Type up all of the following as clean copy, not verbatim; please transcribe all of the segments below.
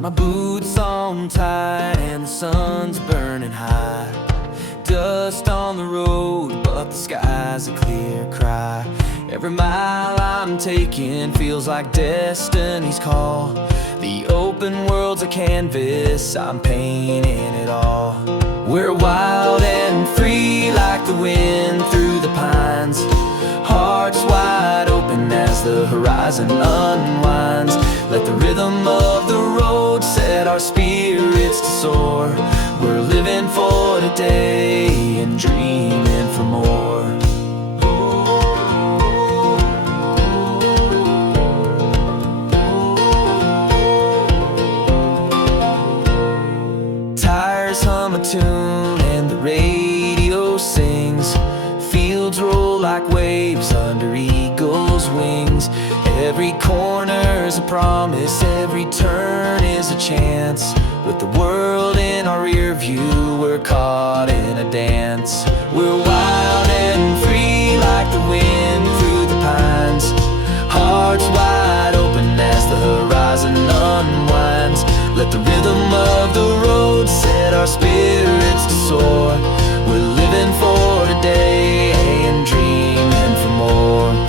Got my boots on tight and the sun's burning high. Dust on the road, but the sky's a clear cry. Every mile I'm taking feels like destiny's call. The open world's a canvas, I'm painting it all. We're wild and free like the wind through the pines. Hearts wide open as the horizon unwinds. Let the rhythm of the road set our spirits to soar. We're living for today and dreaming for more. Tires hum a tune and the radio sings. Fields roll like waves under eagles' wings. Every corner's a promise, every turn is a chance. With the world in our rear view, we're caught in a dance. We're wild and free like the wind through the pines. Hearts wide open as the horizon unwinds. Let the rhythm of the road set our spirits to soar. We're living for today and dreaming for more.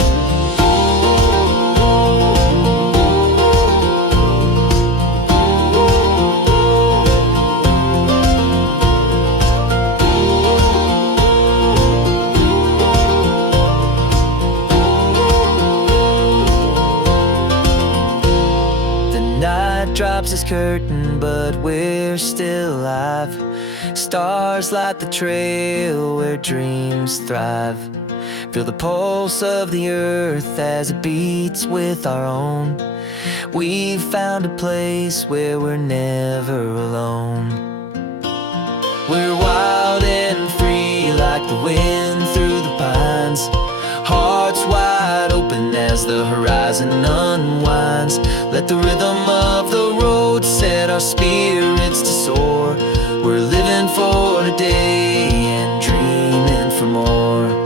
Drops its curtain, but we're still alive. Stars light the trail where dreams thrive. Feel the pulse of the earth as it beats with our own. We've found a place where we're never alone. We're wild and free like the wind through the pines. Hearts wide open as the horizon unwinds. Let the rhythm of the road set our spirits to soar. We're living for today and dreaming for more.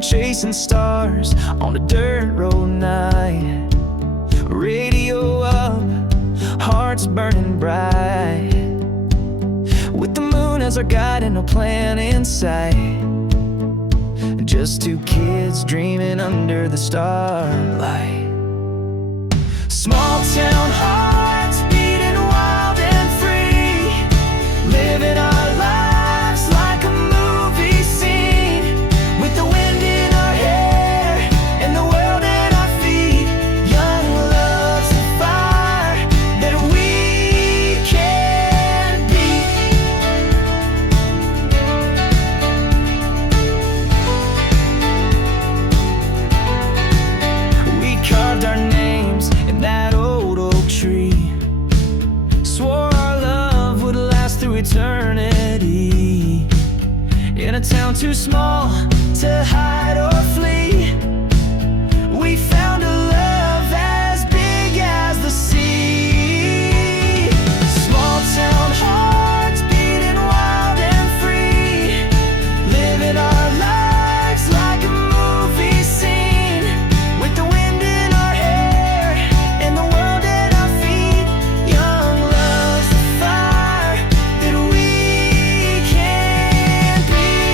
Chasing stars on a dirt road night. Radio up, hearts burning bright. With the moon as our guide and no plan in sight. Just two kids dreaming under the starlight. Small town hearts beating wild and free. Living our lives like a movie scene. With the wind in our hair and the world at our feet. Young love's the fire that we can't beat. We carved our names in that old oak tree. Swore our love would last through eternity. In a town too small to hide or flee, we found a love as big as the sea. Small town hearts beating wild and free. Living our lives like a movie scene. With the wind in our hair and the world at our feet. Young love's the fire that we can't beat.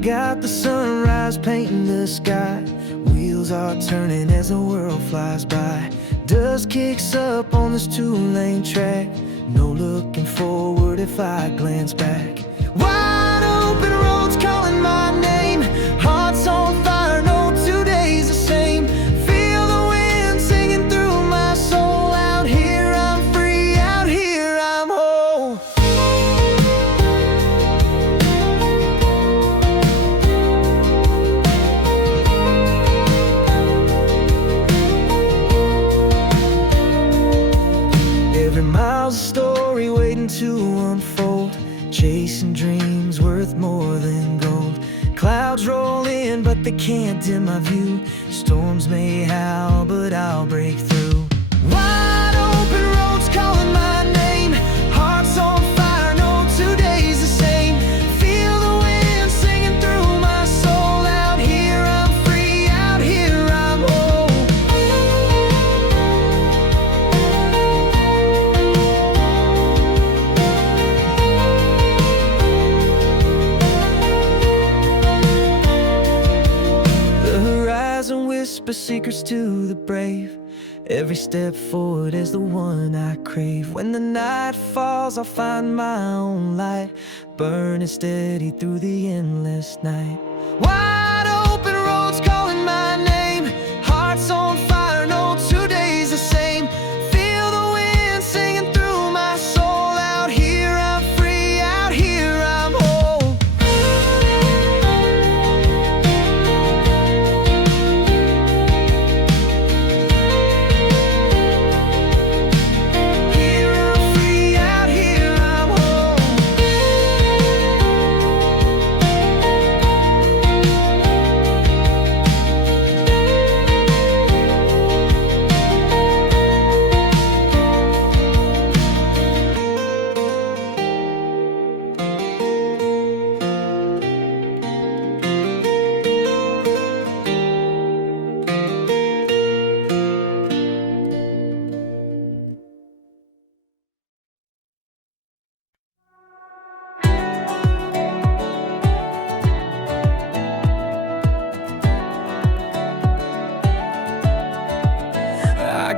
got the sunrise painting the sky. Wheels are turning as the world flies by. Dust kicks up on this two-lane track. No looking forward if I glance back. Wide open roads calling my name. Hearts on fire, no 2 days the same. Feel the wind singing through my soul. Out here I'm free, out here I'm whole. Every mile's a story waiting to unfold. Chasing dreams worth more than gold. Clouds roll in, but they can't dim my view. Storms may howl, but I'll break through. Wide open roads calling my name. Hearts on fire, no 2 days the same. Feel the wind singing through my soul. Out here I'm free, out here I'm whole. Whisper secrets to the brave. Every step forward is the one I crave. When the night falls, I'll find my own light, burning steady through the endless night. Wide open roads calling my name. Hearts on fire, no 2 days the same. Feel the wind singing through my soul. Out here I'm free, out here I'm whole.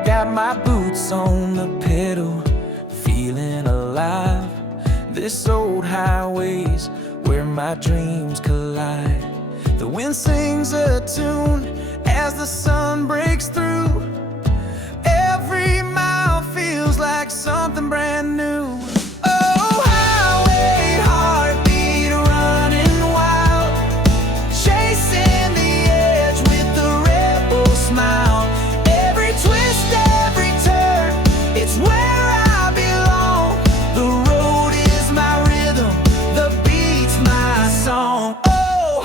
Got my boots on the pedal, feeling alive. This old highway's where my dreams collide. The wind sings a tune as the sun breaks through. Every mile feels like something brand new. Oh, highway heartbeat running wild, chasing the edge with the rebel smile. Every twist, every turn, it's where I belong. The road is my rhythm, the beat's my song. Oh,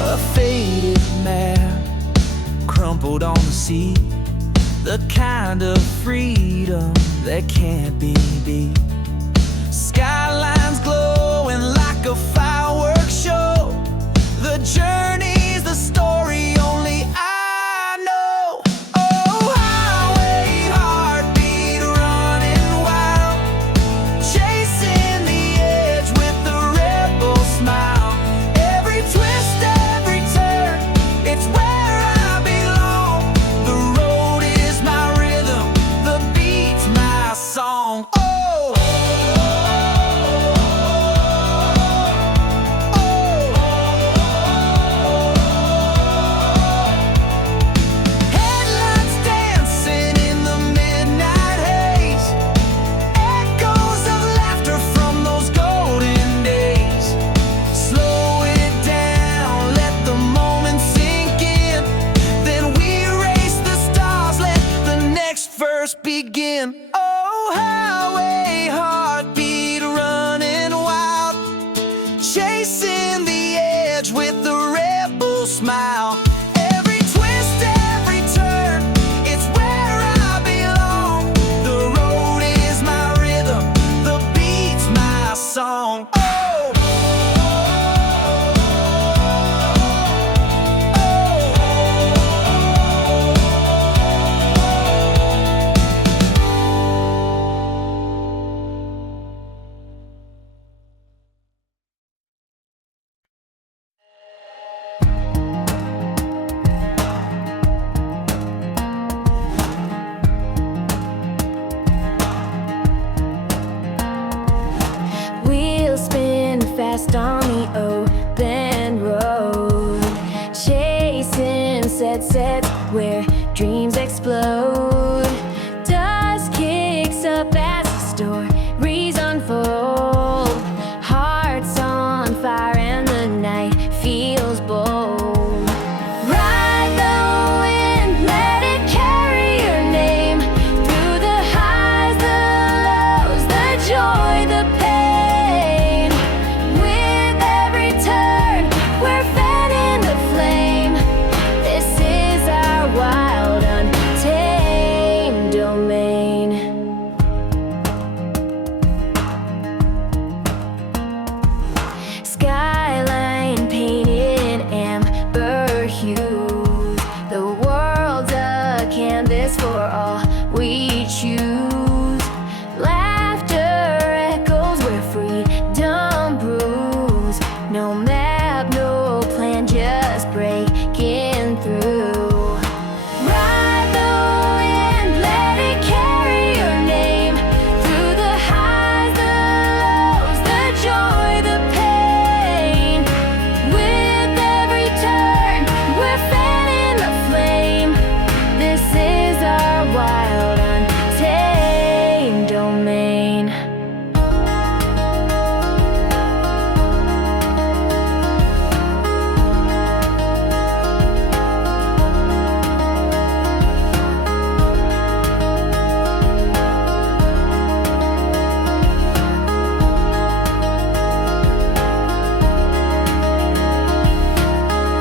a faded map crumpled on the seat, the kind of freedom that can't be beat. Skylines glowing like a fireworks show. The journey's the story only I know. Oh, highway heartbeat running wild, chasing the edge with the rebel smile. Every twist, every turn, it's where I belong. The road is my rhythm, the beat's my song. Oh, begin. Oh, highway heartbeat running wild, chasing the edge with the rebel smile. Every twist, every turn, it's where I belong. The road is my rhythm, the beat's my song. Oh, fast on the open road, chasing sunsets where dreams explode. Dust kicks up as the stories unfold. Hearts on fire and the night feels bold. Ride the wind, let it carry your name through the highs, the lows, the joy, the pain. With every turn, we're fanning the flame. This is our wild, untamed domain. Skyline painted in amber hues. The world's a canvas for all we choose. Laughter echoes where freedom brews. No map, no plan, just breaking through. Ride the wind, let it carry your name through the highs, the lows, the joy, the pain. With every turn, we're fanning the flame. This is our wild, untamed domain.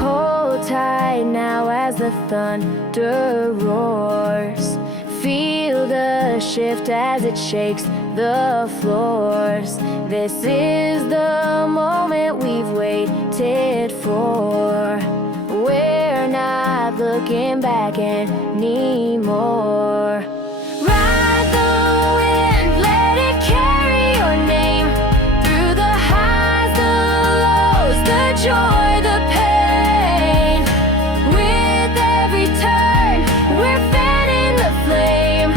Hold tight now as the thunder roars. Feel the shift as it shakes the floors. This is the moment we've waited for. We're not looking back anymore. Ride the wind, let it carry your name through the highs, the lows, the joy, the pain. With every turn, we're fanning the flame.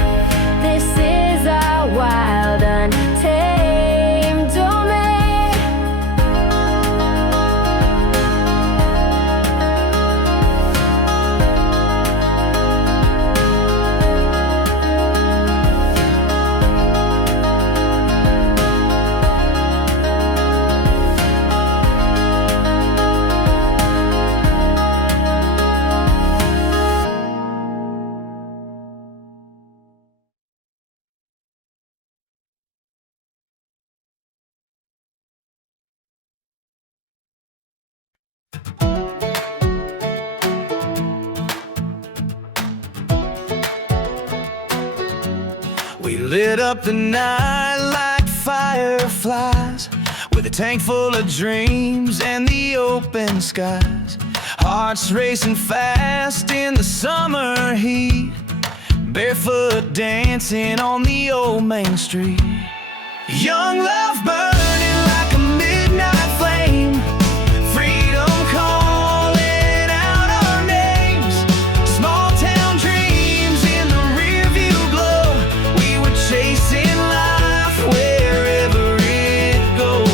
This is our wild, untamed domain. We lit up the night like fireflies, with a tank full of dreams and the open skies. Hearts racing fast in the summer heat, barefoot dancing on the old main street. Young love burning like a midnight flame, freedom calling out our names. Small town dreams in the rearview glow. We were chasing life wherever it goes.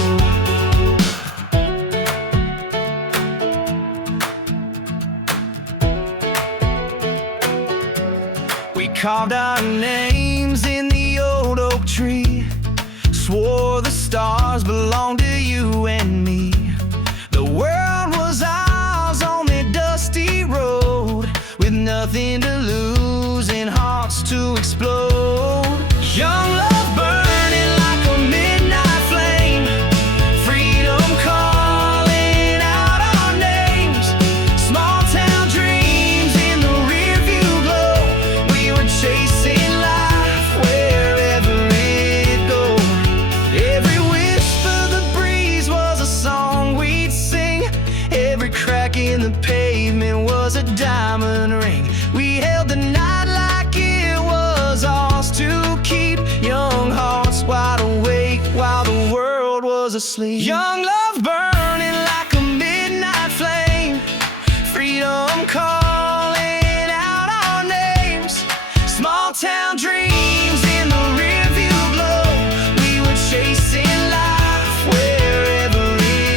We carved our names in the old oak tree, swore the stars belonged to you and me. The world was ours on the dusty road, with nothing to lose and hearts to explode. Young love burning like a midnight flame, freedom calling out our names. Small town dreams in the rearview glow. We were chasing life wherever it goes. Every whisper the breeze was a song we'd sing. Every crack in the pavement was a diamond ring. We held the night like it was ours to keep. Young hearts wide awake while the world was asleep. Young love burning like a midnight flame, freedom calling out our names. Small town dreams in the rearview glow. We were chasing life wherever it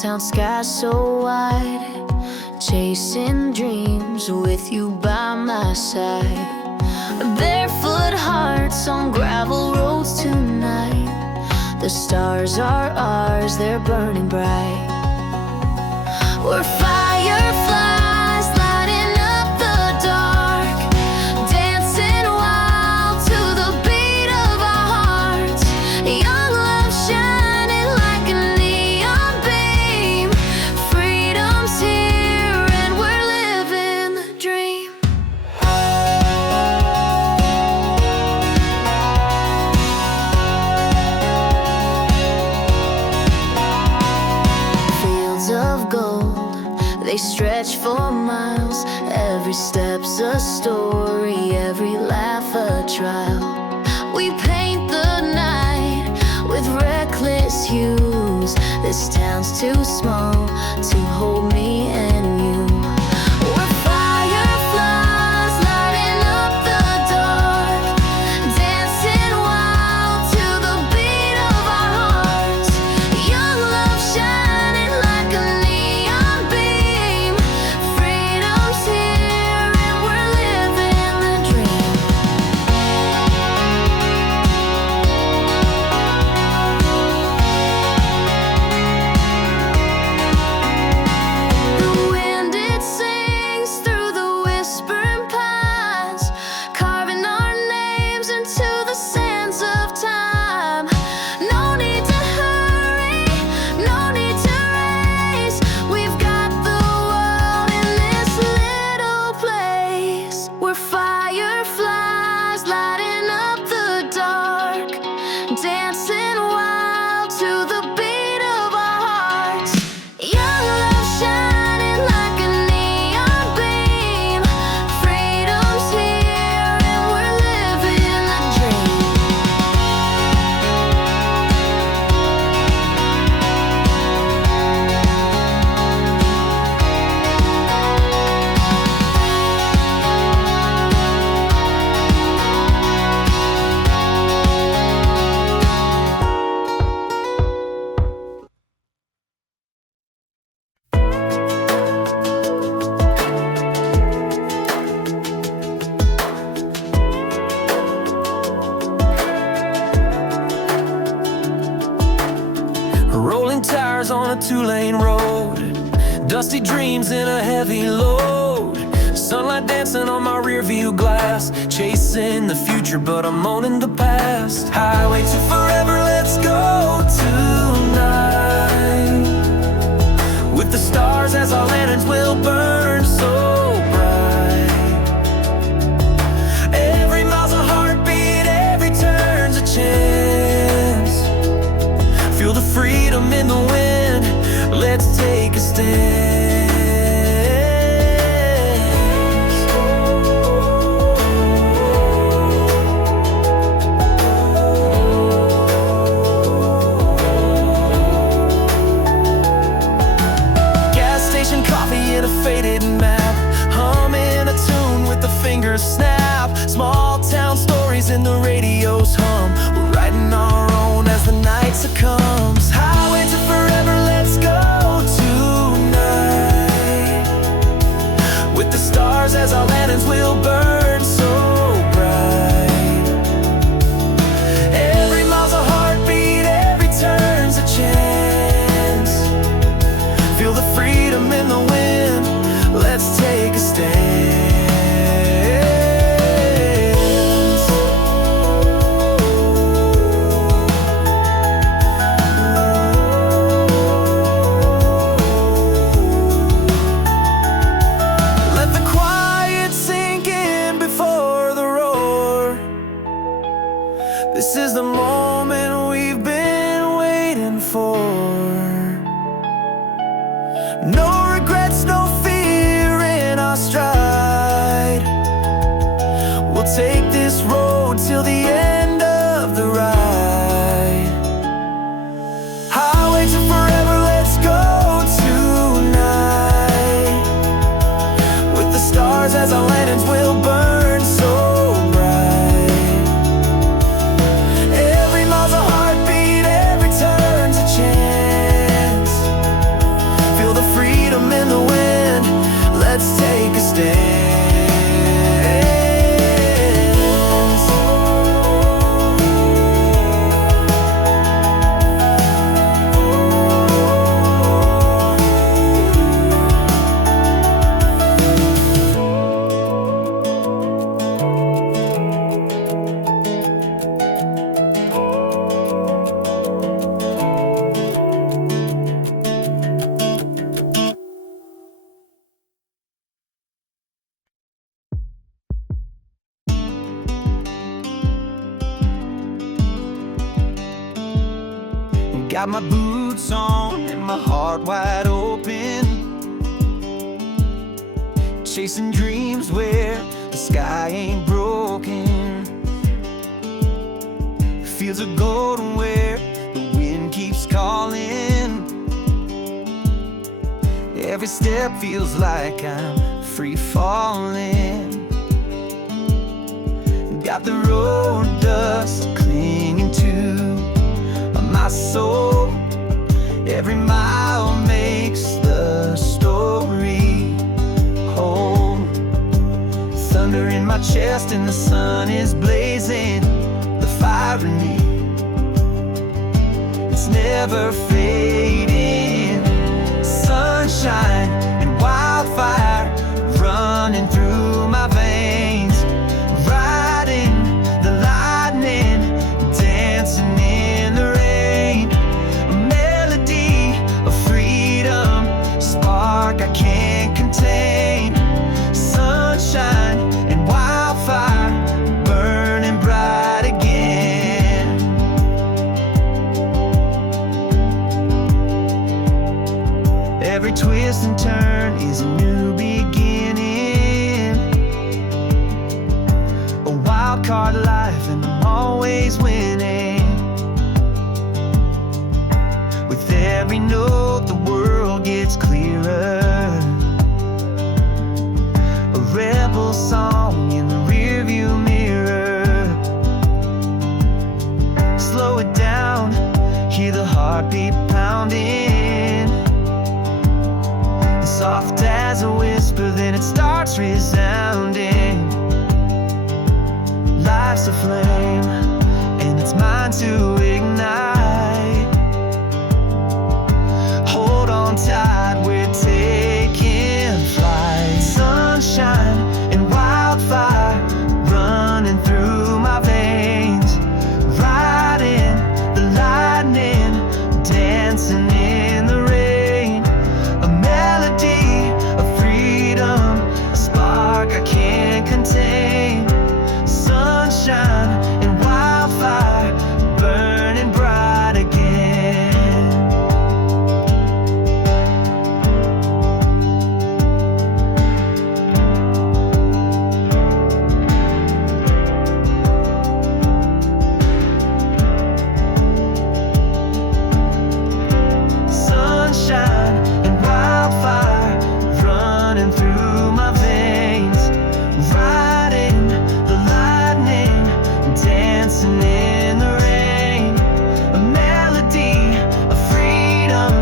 town sky so wide, chasing dreams with you by my side. Barefoot hearts on gravel roads tonight. The stars are ours, they're burning bright. We're fireflies lighting up the dark, dancing wild to the beat of our hearts. Young love shining like a neon beam. Freedom's here and we're living the dream. Fields of gold, they stretch for miles. Every step's a story, every laugh a trial. We paint the night with reckless hues. This town's too small to hold me and you. We're fireflies lighting up the dark, dancing wild to the beat of our hearts. Young love shining like a neon beam. Freedom's here and we're living the dream. The wind it sings through the whispering pines, carving our names into the sands of time. No need to hurry, no need to race. We've got the world in this little place. We're fireflies lighting up the dark, dancing wild to the beat of our hearts. Young love shining like a neon beam. Freedom's here and we're living the dream. Rolling tires on a two-lane road, dusty dreams in a heavy load. Sunlight dancing on my rear view glass, chasing the future but I'm owning the past. Highway to forever, let's go tonight. With the stars as our lanterns will burn so bright. Every mile's a heartbeat, every turn's a chance. Feel the freedom in the wind, let's take a stand. Gas station coffee in a faded map, humming a tune with the fingers snap. Small town stories in the radio's hum. We're writing our own as the night succombs. Highway to forever, let's go tonight. With the stars as our lanterns will burn so bright. Every mile's a heartbeat, every turn's a chance. Feel the freedom in the wind, let's take a stand. Let the quiet sink in before the roar. This is the moment we've been waiting for. No regrets, no fear in our stride. We'll take this road till the end of the ride. Highway to forever, let's go tonight. With the stars as our lanterns will burn so bright. Every mile's a heartbeat, every turn's a chance. Got my boots on and my heart wide open, chasing dreams where the sky ain't broken. Fields are golden where the wind keeps calling. Every step feels like I'm free falling. Got the road dust clinging to my soul. Every mile makes the story whole. Thunder in my chest and the sun is blazing. The fire in me, it's never fading. Sunshine and wildfire running through my veins, riding the lightning, dancing in the rain. A melody of freedom, spark I can't contain. Sunshine and wildfire burning bright again. Every twist and turn is a new beginning. A wild card life and I'm always winning. With every note the world gets clearer. A rebel song in the rearview mirror. Slow it down, hear the heartbeat pounding. Soft as a whisper, then it starts resounding. Life's a flame, and it's mine to ignite. Hold on tight, we're taking flight. Sunshine and wildfire running through my veins, riding the lightning, dancing in the rain. A melody of freedom, a spark I can't contain. Sunshine and wildfire burning bright again. Sunshine and wildfire running through my veins, riding the lightning, dancing in the rain. A melody of freedom,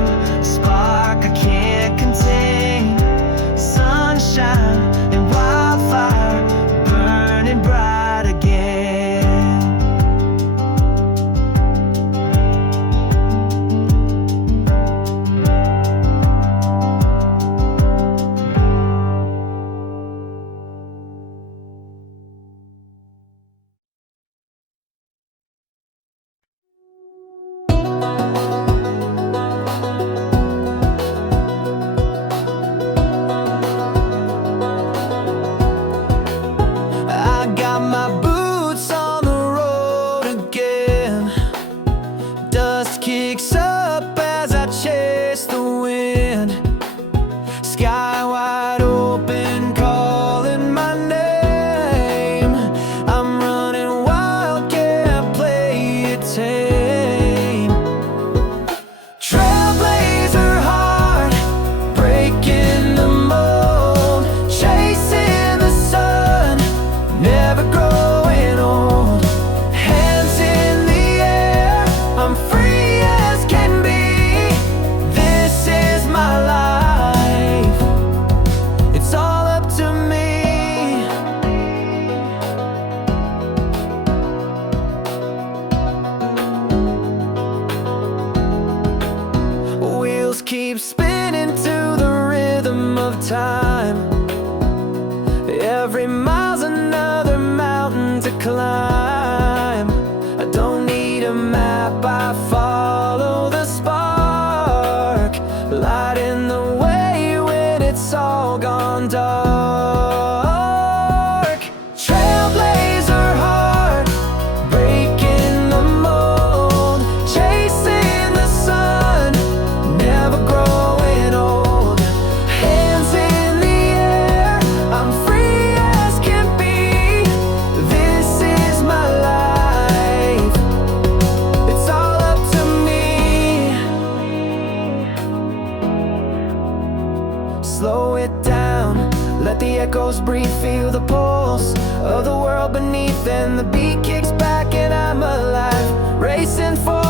a spark I can't contain. Sunshine and wildfire burning bright again. I got my boots on the road again. Dust kicks up as I chase the wind. Sky wide open, calling my name. I'm running wild, can't play it tame. Trailblazer heart, breaking the mold, chasing the sun, never growing old. Hands in the air, I'm free as can be. This is my life, it's all up to me. Wheels keep spinning to the rhythm of time. Every mile's another mountain to climb. I don't need a map, I follow the spark, lighting the way when it's all gone dark. Trailblazer heart, breaking the mold, chasing the sun. slow it down. Let the echoes breathe, feel the pulse of the world beneath. And the beat kicks back and I'm alive, racing for